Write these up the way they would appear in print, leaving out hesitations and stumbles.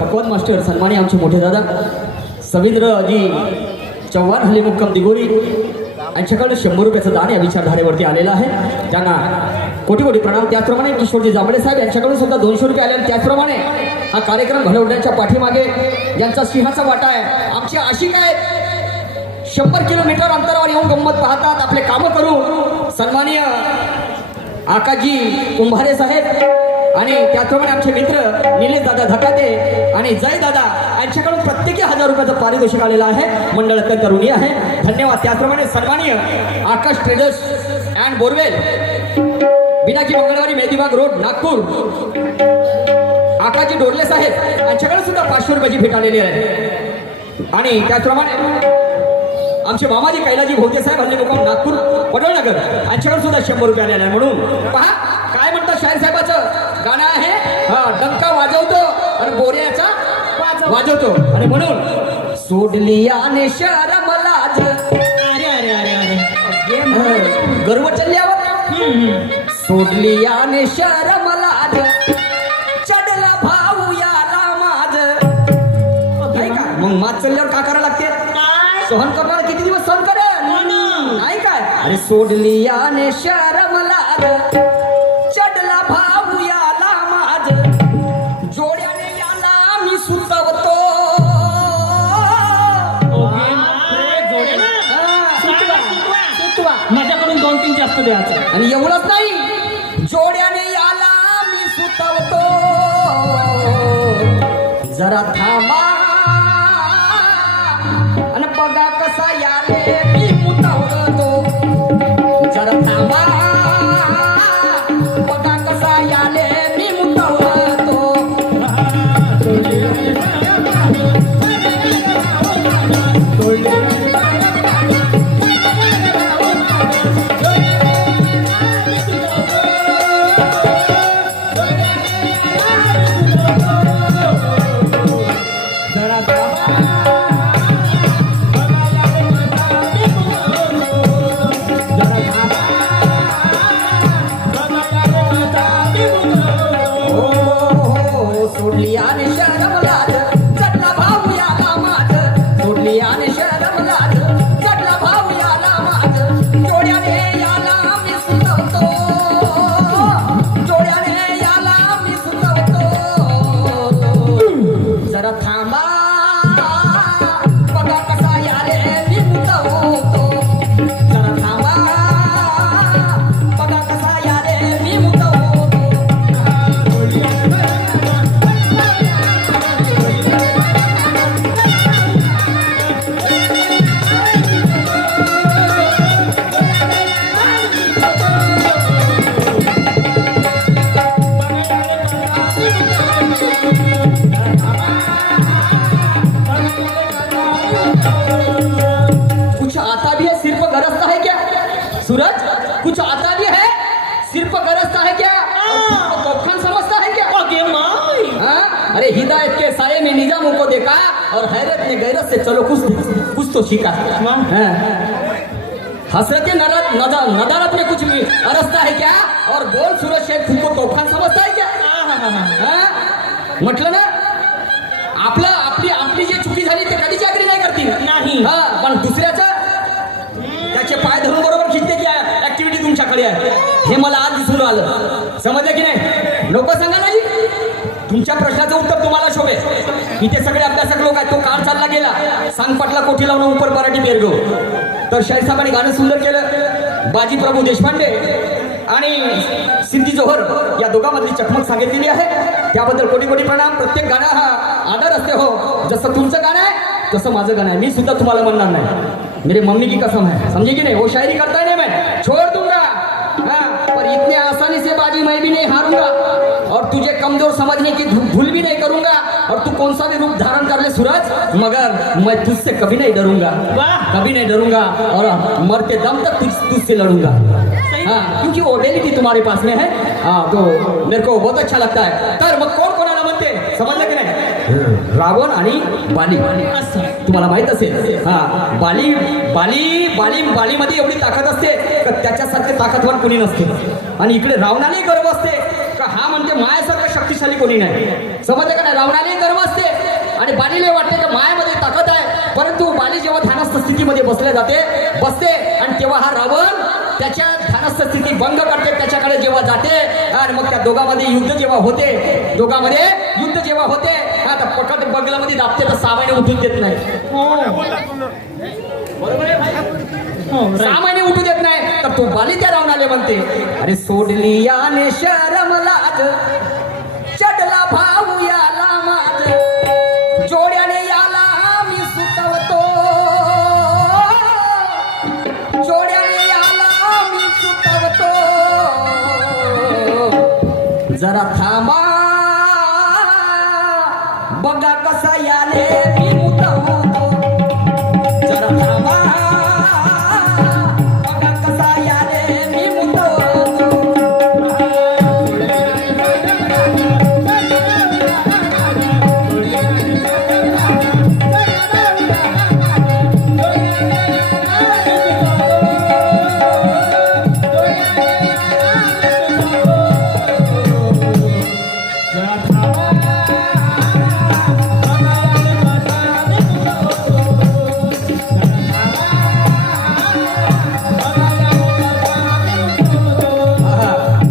पकवान मास्टर सन्मानी आमचे मोठे दादा सविंद्रजी चव्हाण हल्ली मुक्काम दिगोरी यांच्याकडे 100 रुपयाचं दान या विचारधारेवरती आलेलं आहे. त्यांना कोटी कोटी प्रणाम. त्याचप्रमाणे किशोरजी जांभळे साहेब यांच्याकडून सुद्धा 200 रुपये आले. त्याचप्रमाणे हा कार्यक्रम घडवण्याच्या पाठीमागे ज्यांचा सिंहाचा वाटा आहे आमची आशिक आहेत 100 किलोमीटर अंतरावर येऊन गंमत पाहतात आपले कामं करू. सन्माननीय आकाजी कुंभारे साहेब आणि त्याचप्रमाणे आमचे मित्र निलेश दादा धकाते आणि जय दादा यांच्याकडून प्रत्येकी 1000 रुपयाचं पारितोषिक आलेलं आहे. मंडळ अत्यंत ऋणी आहे. धन्यवाद. त्याचप्रमाणे सन्माननीय आकाश ट्रेडर्स अँड बोरवेल बिनाकी मंगळवारी मेहदीबाग रोड नागपूर आकाजी डोरले साहेब यांच्याकडे सुद्धा 500 रुपयाची भेट आलेली आहे. आणि त्याचप्रमाणे आमचे मामाजी कैलाजी भोवते साहेब हल्ली मुक्काम नागपूर पडवळनगर यांच्याकडे सुद्धा 100 रुपये आलेले आहे. म्हणून पहा काय म्हणतात शाहीर साहेबाचं गाणं आहे. हा डंका वाजवतो आणि बोऱ्याचा वाजवतो आणि म्हणून सोडली याने शरम लाज. अरे अरे अरे अरे गर्व चल्ल्यावर सोडली याने शरम लाज चढला भाऊ याला माझ. का मग मात चढल्यावर का करावं लागते. सहन करणार किती दिवस सहन करेल नाही काय. अरे सोडली याने शरम लाज चढला भाऊ याला माझ जोड्याने याला मी सुतवतो. माझ्याकडून 2-3 जास्त द्यायचं. आणि एवढंच नाही जोड्याने याला मी सुतवतो. जरा थांबा आणि बघा कसा याले मी मुतवतो. जरा थांबा बघा कसा याले मी मुतवतो. सोडली आणि शरम लाज चढला भाऊ याला माझ. सोडली आणि शरम लाज चढला भाऊ याला माझ जोड्याने याला मी सुतवतो. जोड्याने याला मी सुतवतो. जरा थांबा बघा कसा याले मी मुतवतो. जरा थांबा बघा कसा याले मी मुतवतो. कुछ आता भी है सिर्फ गरजता है क्या. सूरज कुछ आता भी है सिर्फ गरजता है क्या. तोफान समझता है क्या. हाँ? अरे हिदायत के साये में निजामों को देखा और हैरत ने गैरत से चलो कुछ तो सीखा. हसरत नदारत में कुछ भी अरसता है क्या. और बोल सूरज शेख तुमको तोफान समझता है क्या. म्हटलं ना आपलं आपली जी चुकी झाली ते कधीच अग्री नाही करतील नाही. हा पण दुसऱ्याचं त्याचे पाय धरून बरोबर खिचते की ऍक्टिव्हिटी तुमच्याकडे आहे हे मला आज दिसून आलं. समजलं की नाही. लोक सांगा नाही तुमच्या प्रश्नाचं उत्तर तुम्हाला शोभे. इथे सगळे अभ्यासक लोक आहेत. तो काळ चालला गेला सांग पटला कोठी लावून उपर पराठी पेरगो. तर शाहीर साहेबांनी गाणं सुंदर केलं. बाजी प्रभू देशपांडे आणि सिद्धी जोहर या दोघांमधली चकमक सांगितलेली आहे. त्याबद्दल कोटी कोटी प्रणाम. प्रत्येक गाणं हा आदर असते हो. जसं तुमचं गाणं आहे तसं माझं गाणं आहे. मी सुद्धा तुम्हाला म्हणणार नाही मेरे मम्मी की कसम है समझे कि नहीं. वो शायरी करता है नहीं मैं छोड़ दूंगा. हाँ पर इतने आसानी से बाजी मैं भी नहीं हारूंगा और तुझे कमजोर समझने की भूल भी नहीं करूंगा. और तू कौन सा भी रूप धारण कर ले सूरज मगर मैं तुझसे कभी नहीं डरूंगा. कभी नहीं डरूंगा और मरते दम तक तुझसे लड़ूंगा. हाँ क्योंकि वो डेलिटी तुम्हारे पास में है. हाँ तो मेरे को बहुत अच्छा लगता है. तर मग कोण कोणाला म्हणते समजलं की नाही. रावण आणि बाली तुम्हाला माहित असेल. हा बालीमध्ये एवढी ताकद असते का त्याच्यासारखे ताकदवान कोणी नसते. आणि इकडे रावणाने गर्व असते का हा सांगते मायासारखं शक्तिशाली कोणी नाही. समजलं का नाही? रावणाने गर्व असते आणि बालीला वाटते की मायामध्ये ताकद आहे, परंतु बाली जेव्हा ध्यानस्थ स्थितीमध्ये बसले बसते आणि तेव्हा हा रावण त्याच्या ध्यानस्थ स्थिती भंग करते, त्याच्याकडे जेव्हा जाते आणि मग त्या दोघांमध्ये युद्ध जेव्हा होते आता पकड बगलामध्ये दाबते तर सामान्य उठून देत नाही. बरोबर आहे भाई? सामान्य उठू देत नाही. तर तो बाली त्या रावणाले म्हणते, अरे सोडली याने शरम लाज, चढला भाऊ याला माझ, जोड्याने याला मी सुतवतो, जोड्याने याला मी सुतवतो, जरा थांबा बघा कसा याले मी मुतवतो, जरा थांबा बघा कसा याले मी मुतवतो.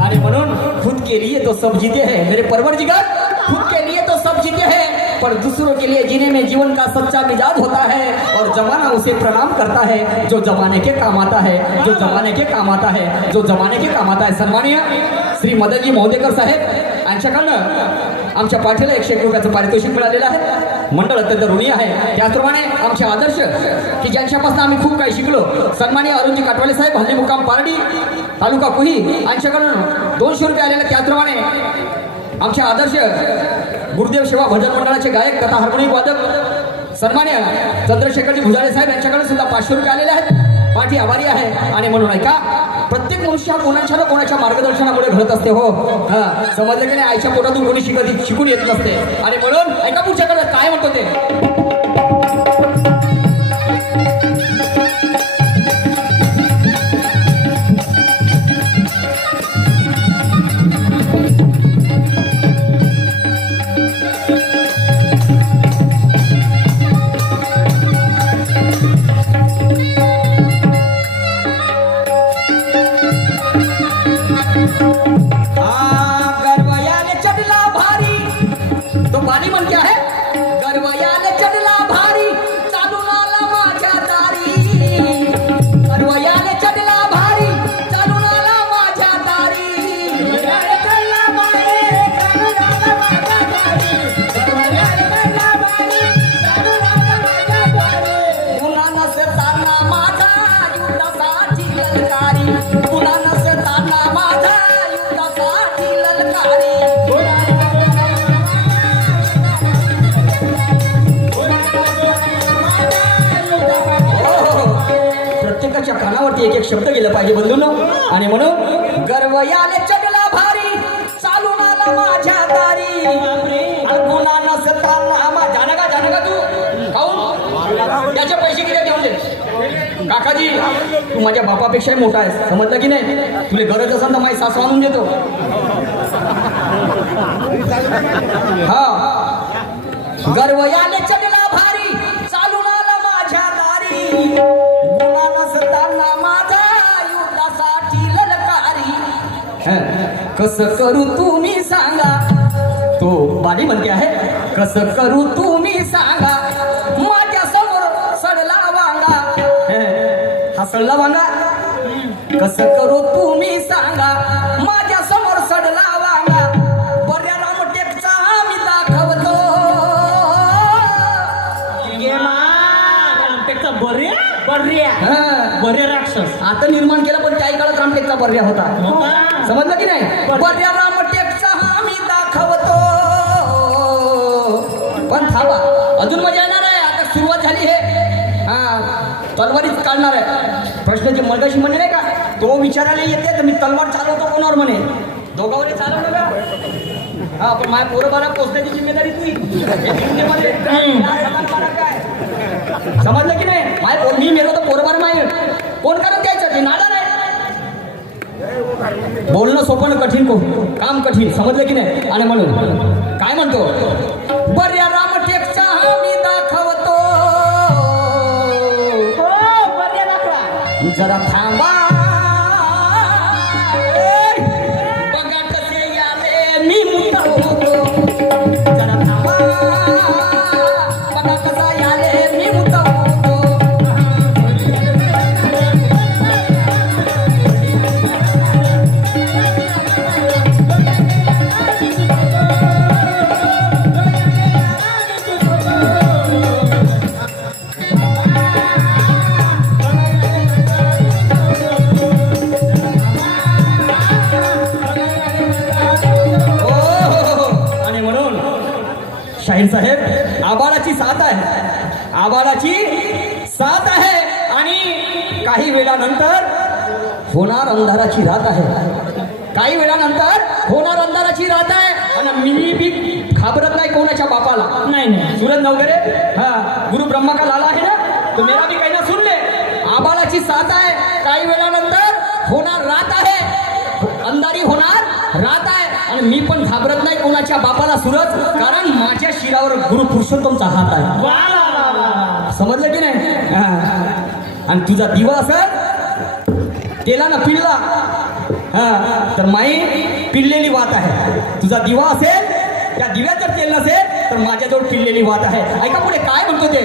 अरे म्हणून खुद के लिए तो सब जीते हैं मेरे परवरदिगार, खुद के लिए तो सब जीते हैं पर दूसरों के लिए जीने में जीवन का सच्चा मिजाज होता है और जमाना उसे प्रणाम करता है जो जमाने के काम आता है, जो जमाने के काम आता है, जो जमाने के काम आता है. सन्माननीय श्री मदनजी महोदयकर साहेब यांच्याकडनं आमच्या पाठीला 101 रुपयाचं पारितोषिक मिळालेलं आहे. मंडळ अत्यंत ऋणी आहे. त्याचप्रमाणे आमचे आदर्श की ज्यांच्यापासून आम्ही खूप काही शिकलो, सन्माननीय अरुणजी काटवाले साहेब, हल्ली मुक्काम पारडी, तालुका कुही, यांच्याकडून 200 रुपये आलेले. त्याचप्रमाणे आमचे आदर्श गुरुदेव सेवा भजन मंडळाचे गायक तथा हार्मोनिक वादक सन्मान्य चंद्रशेखरजी भुजारे साहेब यांच्याकडे सुद्धा 500 रुपये आलेले आहेत. पाठी आभारी आहे. आणि म्हणून ऐका, प्रत्येक मनुष्य कोणाच्या ना कोणाच्या मार्गदर्शनामुळे घडत असते. हो हा, समजलं की नाही? आईच्या पोटातून कोणी शिकून येत नसते. आणि म्हणून ऐका पुढच्याकडे काय म्हणतो ते. गरवयाले चढला भारी, तो बाली म्हण क्या है, गरवयाले चढला भारी, चालून आला माझ्या दारी, गरवयाले चढला भारी, चालून आला माझ्या दारी, गरवयाले चढला भारी, चालून आला माझ्या दारी, गरवयाले चढला भारी, चालून आला माझ्या दारी, पुन्हा नसताना माझा युद्धासाठी ललकारी, पुन्हा नसताना माझा प्रत्येकाच्या कानावरती एक शब्द गेला पाहिजे बंधूंनो. आणि म्हणून गर्वयाले चढला भारी, चालून आला माझ्या दारी, गुन्हा नसताना जानका तू खाऊन त्याचे पैसे किती देऊन दे. काकाजी तू माझ्या बापापेक्षाही मोठा आहेस, समजलं की नाही? तुला गरज असेल तर माझी सासू आणून देतो. हा, गर्वयाले चढला भारी, चालून आला माझ्या दारी, गुन्हा नसताना माझा युद्धासाठी ललकारी, कसं करू तुम्ही सांगा, तो बाली म्हणते आहे, कसं करू तुम्ही सांगा, माझ्या समोर सडला वांगा, हा सडला वांगा, कसं करू तुम्ही सांगा, माझ्या समोर सडला वांगा, बऱ्या रामटेकचा मी दाखवतो, रामटेकचा बर्या राक्षस आता निर्माण केला, पण त्याही काळात रामटेकचा बर्या होता. समजलं की नाही? बर्या रामटेकचा मी दाखवतो. पण थांबा, अजून मजा येणार आहे. आता सुरुवात झाली आहे, तलवारीच काढणार आहे. प्रश्न जे मगाशी म्हणे नाही का, तो विचारायला येते तर मी तलवार चालवतो कोणावर म्हणे, दोघांवर चालवलं का? हा, पण माझ्या पोरबाला पोचण्याची जिम्मेदारी तुझी. समजलं की नाही? मी मेलो तर पोरबार माहीत कोण करत द्यायचं, ते नादा नाही. बोलणं सोपं कठीण काम कठीण, समजलं की नाही? आणि म्हणून काय म्हणतो, बऱ्या रामटेकचा मी दाखवतो, जरा थांबा बघा कसे याले मी मुद्दा होतो, जरा थांबा बघा कसा याले मी मुद्दा होतो. शाहीर साहेब, आबाळाची साथ आहे, आबाळाची साथ आहे आणि काही वेळानंतर होणार अंधाराची रात आहे, काही वेळानंतर होणार अंधाराची रात आहे. आणि मी बी घाबरत नाही कोणाच्या बापाला. नाही नाही सूरज नवगरे, हाँ गुरु ब्रह्मा का लाला है ना, तो मेरा भी कहना सुन ले. आबाळाची साथ आहे, काही वेळानंतर होणार रात आहे, अंधारी होणार रात आहे. आणि मी पण घाबरत नाही कोणाच्या बापाला सूरज, कारण माझ्या शिरावर गुरु पुरुषोत्तमचा हात आहे. वा वा वा वा. समजलं की नाही? आणि तुझा दिवा असेल तेला ना पिल्ला, हा तर माई पिल्लेली वात आहे. तुझा दिवा असेल, त्या दिव्यात जर तेल नसेल तर माझ्याजवळ पिल्लेली वात आहे. ऐका पुढे काय म्हणतो ते,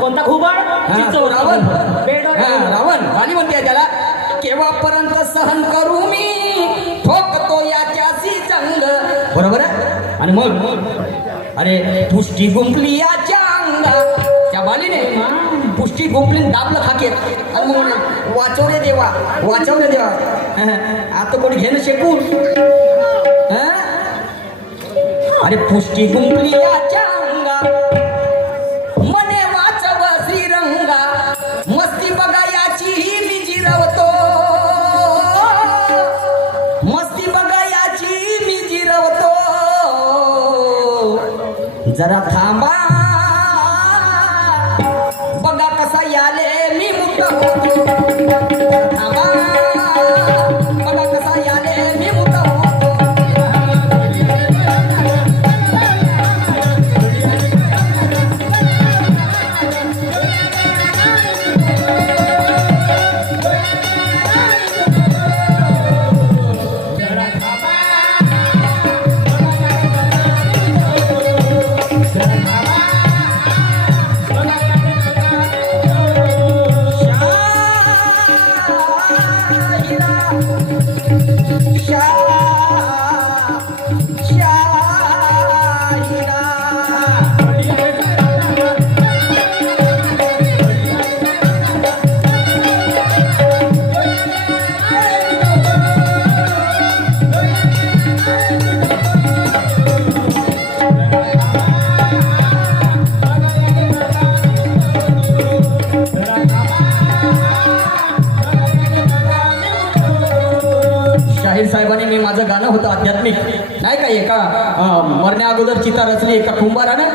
कोणता घुबड? रावण, रावण वाली म्हणते त्याला, केव्हापर्यंत सहन करू मी, ठोकतो याच्याशी जंग. बरोबर आहे. आणि मग अरे पुष्टी गुंपली याच्या अंगा, त्या बालीने पुष्टी गुंपली दाबलं खाकेत. आणि मग म्हणे वाचव रे देवा, वाचव रे देवा. आता कोणी घेणं शेकून, अरे पुष्टी गुंपली याच्या अंगा, मने वाचव श्रीरंगा, मस्ती बघा याची मी जिरवतो, मस्ती बघा याची मी जिरवतो, जरा थांबा बघा कसा याले मी मुद्दा होतो, थांबा बघा कसा याले मी मुद्दा होतो. साहेबांनी मी माझं गाणं होतं आध्यात्मिक नाही का, एका मरण्या अगोदर चिता रचली एका कुंभारानं.